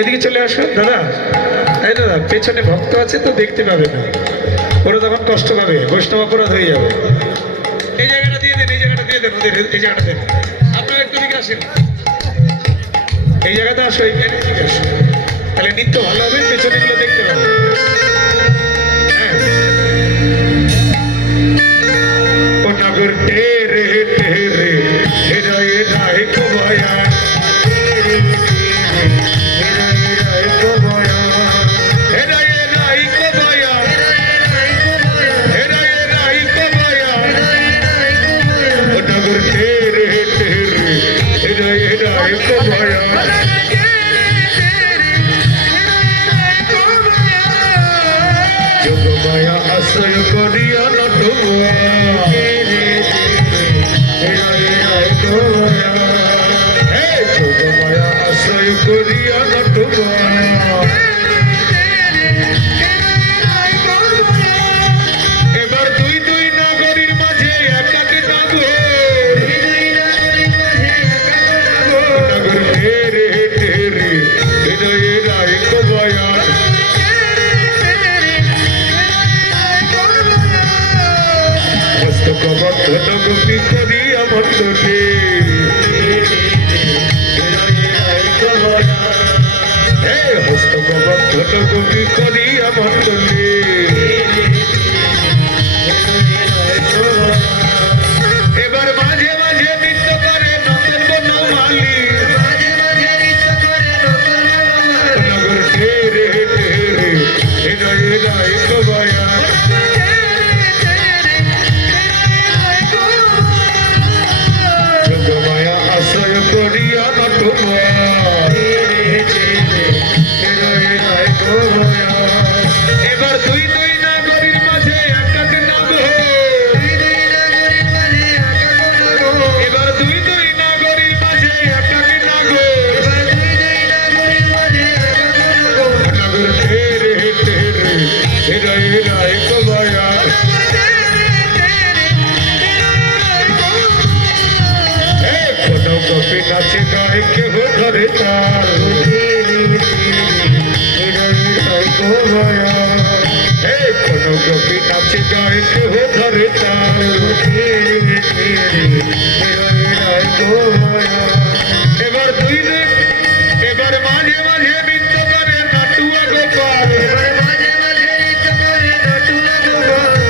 এদিকে চলে আসো দাদা। এই দাদা পেছনে ভক্ত আছে তো দেখতে পাবে না, ওরা তখন কষ্ট পাবে, বৈষ্ণব অপরাধ হয়ে যাবে। এই জায়গাটা দিয়ে দেন, এই জায়গাটা দিয়ে দেন, এই জায়গাটা দেন। আপনারা একটু দিকে আসেন, এই জায়গাটা আসো, এই দিকে আসো, তাহলে নৃত্য ভালো হবে, পেছনে গুলো দেখতে পাবে। হ্যাঁ, ও নাগর টেরে টেরে হেরা হেরা হেকো ভয়া এবার মাঝে মাঝে নৃত্য করে নতুন বনমালী। হৃদয় কেহ ধরে তাল কোন গোপী নাচে গায় কেহ ধরে তাল এবার দুই দিন এবার মাঝে মাঝে নৃত্য করে নাটুয়া গোপাল এবার মাঝে মাঝে নৃত্য করে নাটুয়া গোপাল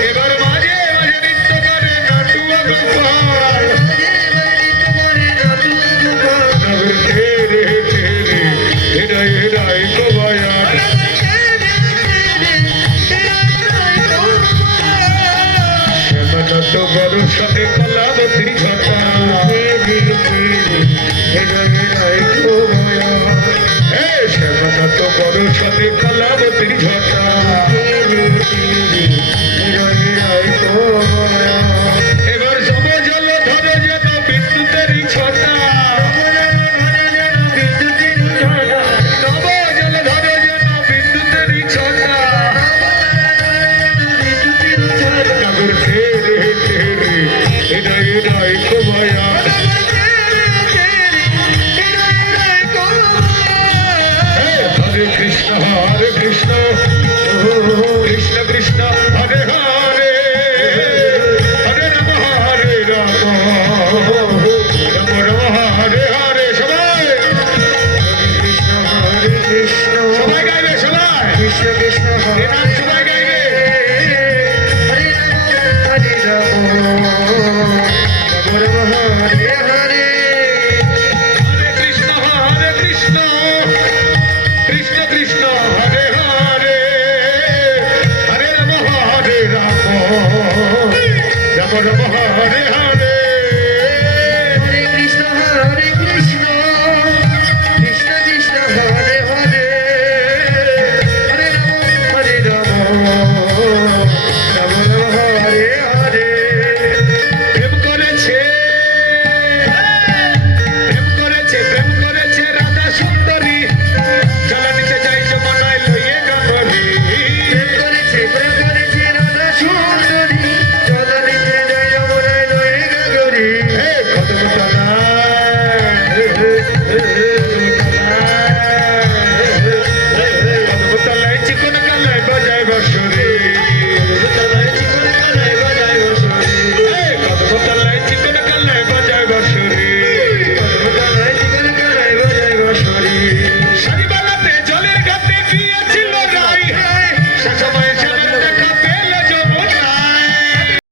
হৃদয় হৃদয় গোবায়া শ্যামনত বরষণে কলাবতী ঘটা